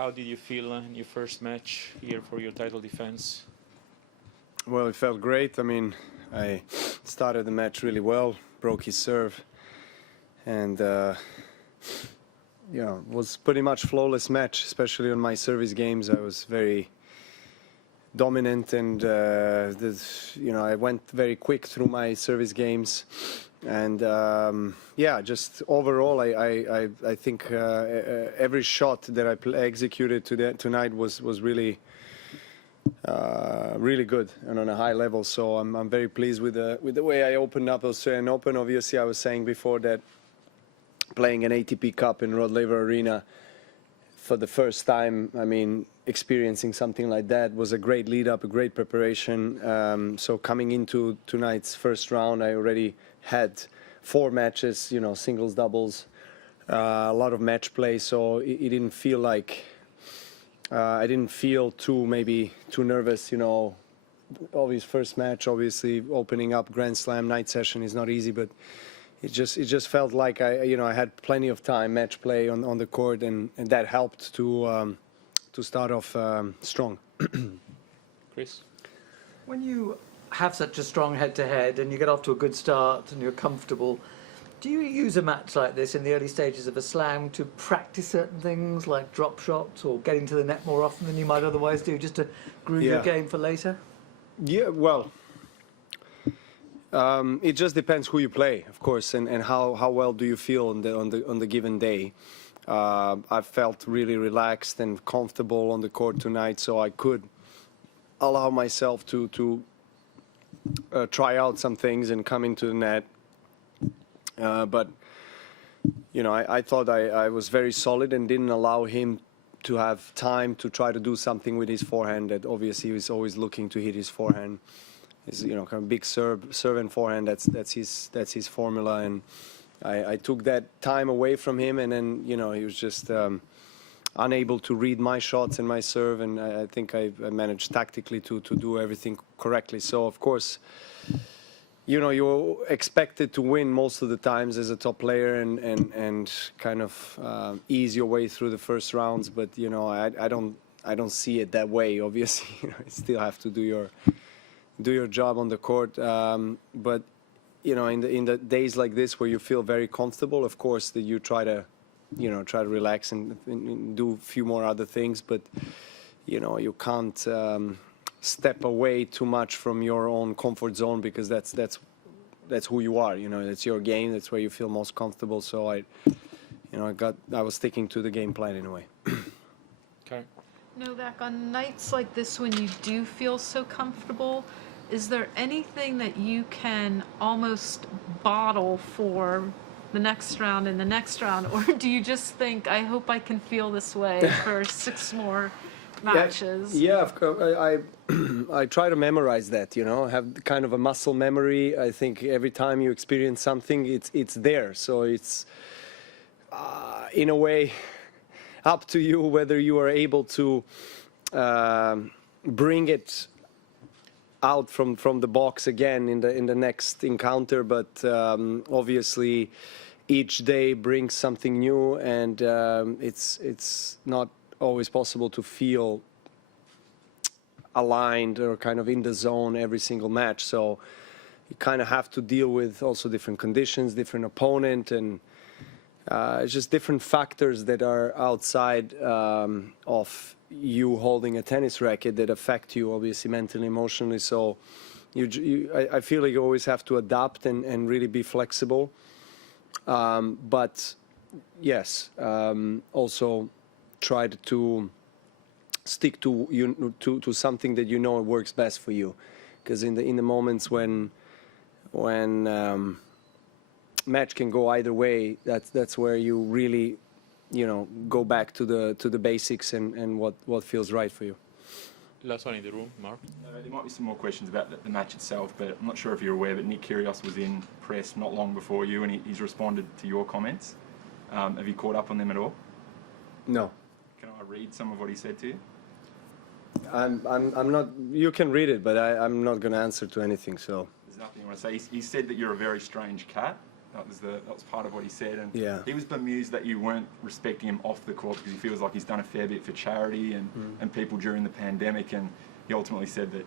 how did you feel in your first match here for your title defense? Well, it felt great. I mean, I started the match really well, broke his serve, and you know, it was pretty much flawless match, especially on my service games. I was very dominant, and you know, I went very quick through my service games, and yeah, just overall, I think every shot that I executed tonight was really really good and on a high level. So I'm very pleased with the way I opened up Australian Open. Obviously, I was saying before that playing an ATP Cup in Rod Laver Arena for the first time, I mean, experiencing something like that was a great lead up, a great preparation. So coming into tonight's first round, I already had 4 matches, you know, singles, doubles, a lot of match play. So it didn't feel like I didn't feel maybe too nervous, you know. Always first match, obviously opening up Grand Slam night session is not easy, but it just felt like I had plenty of time, match play on the court, and that helped to start off strong. Chris? When you have such a strong head-to-head and you get off to a good start and you're comfortable, do you use a match like this in the early stages of a slam to practice certain things like drop shots or getting to the net more often than you might otherwise do, just to groove your game for later? Yeah, well, it just depends who you play, of course, and how well do you feel on the given day. I felt really relaxed and comfortable on the court tonight, so I could allow myself to try out some things and come into the net. But you know, I thought I was very solid and didn't allow him to have time to try to do something with his forehand. That obviously he was always looking to hit his forehand. His, you know, kind of big serve and forehand. That's his formula, and I took that time away from him, and then, you know, he was just unable to read my shots and my serve, and I think I managed tactically to do everything correctly. So of course, you know, you're expected to win most of the times as a top player and kind of ease your way through the first rounds. But, you know, I don't see it that way. Obviously, you know, you still have to do your job on the court. But, you know, in the days like this where you feel very comfortable, of course, that you try to relax and do a few more other things. But, you know, you can't step away too much from your own comfort zone, because that's who you are. You know, it's your game. That's where you feel most comfortable. So I was sticking to the game plan in a way. Okay. Novak, on nights like this when you do feel so comfortable, is there anything that you can almost bottle for the next round and the next round, or do you just think, I hope I can feel this way for 6 more matches? Yeah, I try to memorize that, you know, have kind of a muscle memory. I think every time you experience something, it's there. So it's in a way up to you whether you are able to bring it out from the box again in the next encounter. But obviously each day brings something new, and it's not always possible to feel aligned or kind of in the zone every single match. So you kind of have to deal with also different conditions, different opponent, and it's just different factors that are outside of you holding a tennis racket that affect you, obviously, mentally, emotionally. So I feel like you always have to adapt and really be flexible. But yes, also try to stick to something that you know works best for you, because in the moments when match can go either way, that's where you really, you know, go back to the basics and what feels right for you. Last one in the room, Mark. There might be some more questions about the match itself, but I'm not sure if you're aware, but Nick Kyrgios was in press not long before you, and he's responded to your comments. Have you caught up on them at all? No. Can I read some of what he said to you? I'm not. You can read it, but I'm not going to answer to anything. So there's nothing you want to say. He said that you're a very strange cat. That was part of what he said, and Yeah. he was bemused that you weren't respecting him off the court because he feels like he's done a fair bit for charity and people during the pandemic, and he ultimately said that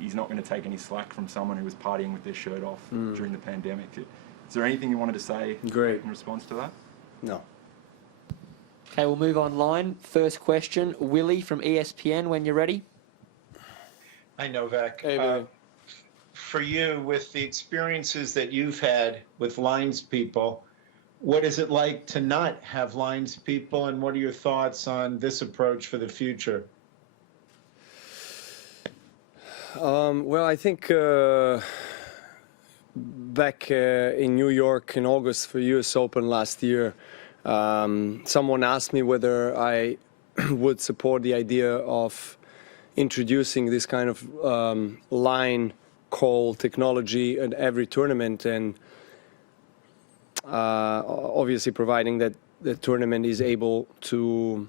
he's not going to take any slack from someone who was partying with their shirt off during the pandemic. Is there anything you wanted to say Great. in response to that? No. Okay, we'll move online. First question, Willie from ESPN, when you're ready. Hi, Novak. Hey, Billy. For you, with the experiences that you've had with lines people, what is it like to not have lines people, and what are your thoughts on this approach for the future? Well, I think back in New York in August for US Open last year, someone asked me whether I would support the idea of introducing this kind of line call technology at every tournament, and obviously providing that the tournament is able to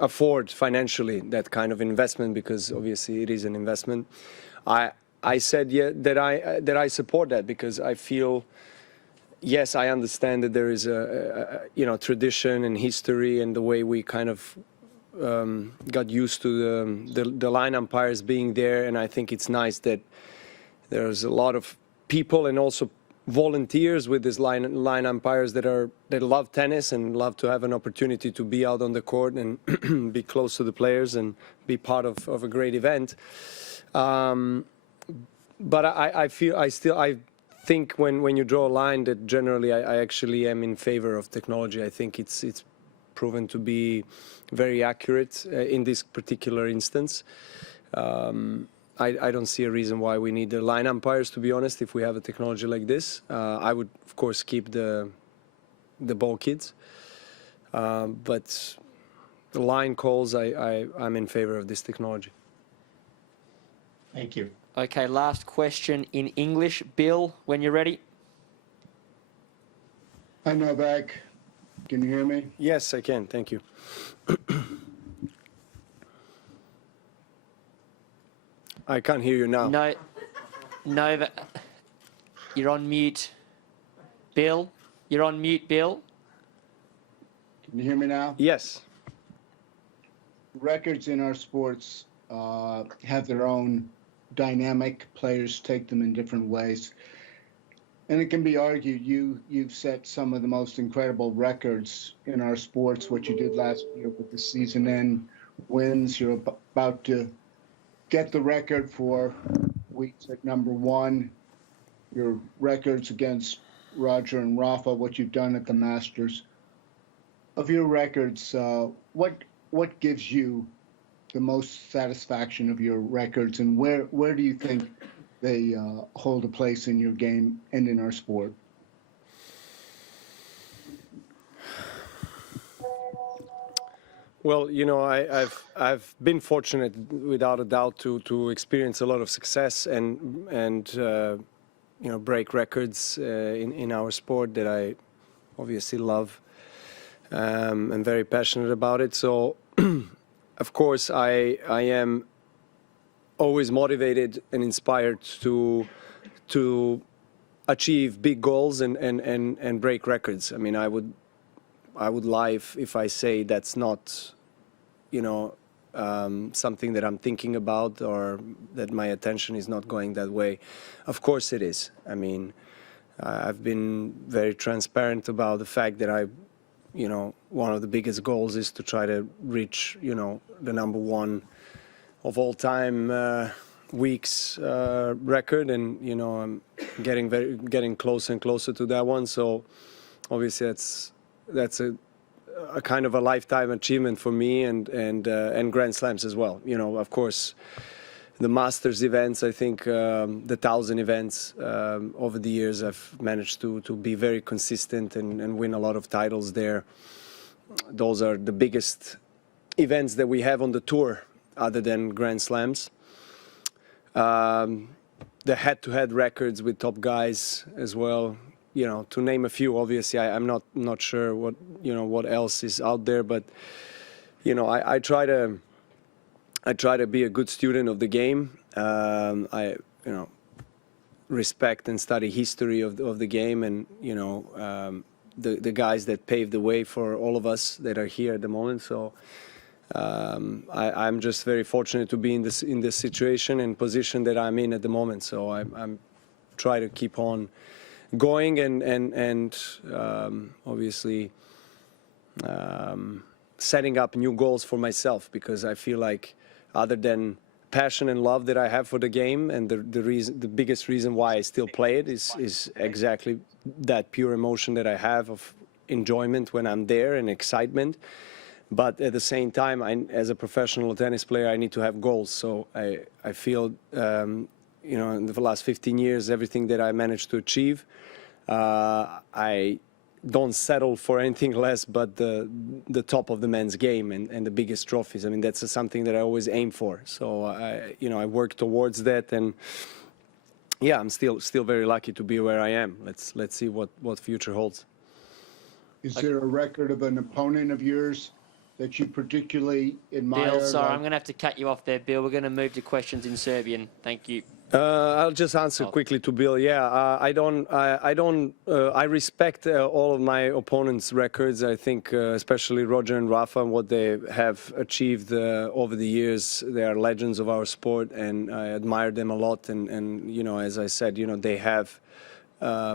afford financially that kind of investment, because obviously it is an investment. I said that I support that, because I feel, yes, I understand that there is a tradition and history and the way we kind of got used to the line umpires being there, and I think it's nice that there's a lot of people and also volunteers with these line umpires that love tennis and love to have an opportunity to be out on the court and be close to the players and be part of a great event. But I think when you draw a line, that generally I actually am in favor of technology. I think it's proven to be very accurate in this particular instance. I don't see a reason why we need the line umpires, to be honest, if we have a technology like this. I would, of course, keep the ball kids. But the line calls, I'm in favor of this technology. Thank you. Okay, last question in English. Bill, when you're ready. Hi, Novak. Can you hear me? Yes, I can. Thank you. I can't hear you now. No, you're on mute. Bill, you're on mute, Bill. Can you hear me now? Yes. Records in our sports have their own dynamic. Players take them in different ways. And it can be argued you've set some of the most incredible records in our sports, what you did last year with the season end wins. You're about to get the record for weeks at #1. Your records against Roger and Rafa, what you've done at the Masters. Of your records, what gives you the most satisfaction of your records, and where do you think they hold a place in your game and in our sport? Well, I've been fortunate, without a doubt, to experience a lot of success and break records in our sport that I obviously love. I'm very passionate about it. So, of course, I am always motivated and inspired to achieve big goals and break records. I mean, I would lie if I say that's not, something that I'm thinking about, or that my attention is not going that way. Of course it is. I mean, I've been very transparent about the fact that one of the biggest goals is to try to reach, the #1 of all time weeks record, and I'm getting closer and closer to that one. So obviously that's a kind of a lifetime achievement for me, and Grand Slams as well. Of course, the Masters events, I think the 1,000 events over the years, I've managed to be very consistent and win a lot of titles there. Those are the biggest events that we have on the tour, other than Grand Slams. The head-to-head records with top guys as well, to name a few. Obviously, I'm not sure what else is out there, but I try to be a good student of the game. respect and study history of the game, and the guys that paved the way for all of us that are here at the moment. So I'm just very fortunate to be in this situation and position that I'm in at the moment. So I'm try to keep on going and obviously setting up new goals for myself, because I feel like other than passion and love that I have for the game, and the biggest reason why I still play it is exactly that pure emotion that I have of enjoyment when I'm there and excitement. But at the same time, as a professional tennis player, I need to have goals. So I feel, in the last 15 years, everything that I managed to achieve, I don't settle for anything less but the top of the men's game and the biggest trophies. I mean, that's something that I always aim for. So I work towards that, and yeah, I'm still very lucky to be where I am. Let's see what future holds. Is there a record of an opponent of yours that you particularly admire? Bill, sorry, I'm going to have to cut you off there, Bill. We're going to move to questions in Serbian. Thank you. I'll just answer quickly to Bill. Yeah, I respect all of my opponents' records. I think especially Roger and Rafa and what they have achieved over the years. They are legends of our sport, and I admire them a lot. And as I said, they have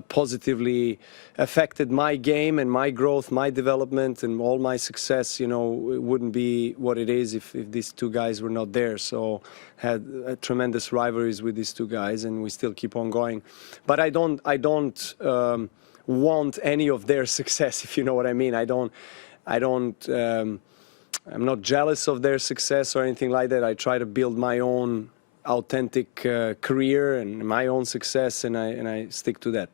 positively affected my game and my growth, my development, and all my success. It wouldn't be what it is if these two guys were not there. So had tremendous rivalries with these two guys, and we still keep on going. But I don't want any of their success, if you know what I mean. I'm not jealous of their success or anything like that. I try to build my own authentic career and my own success, and I stick to that.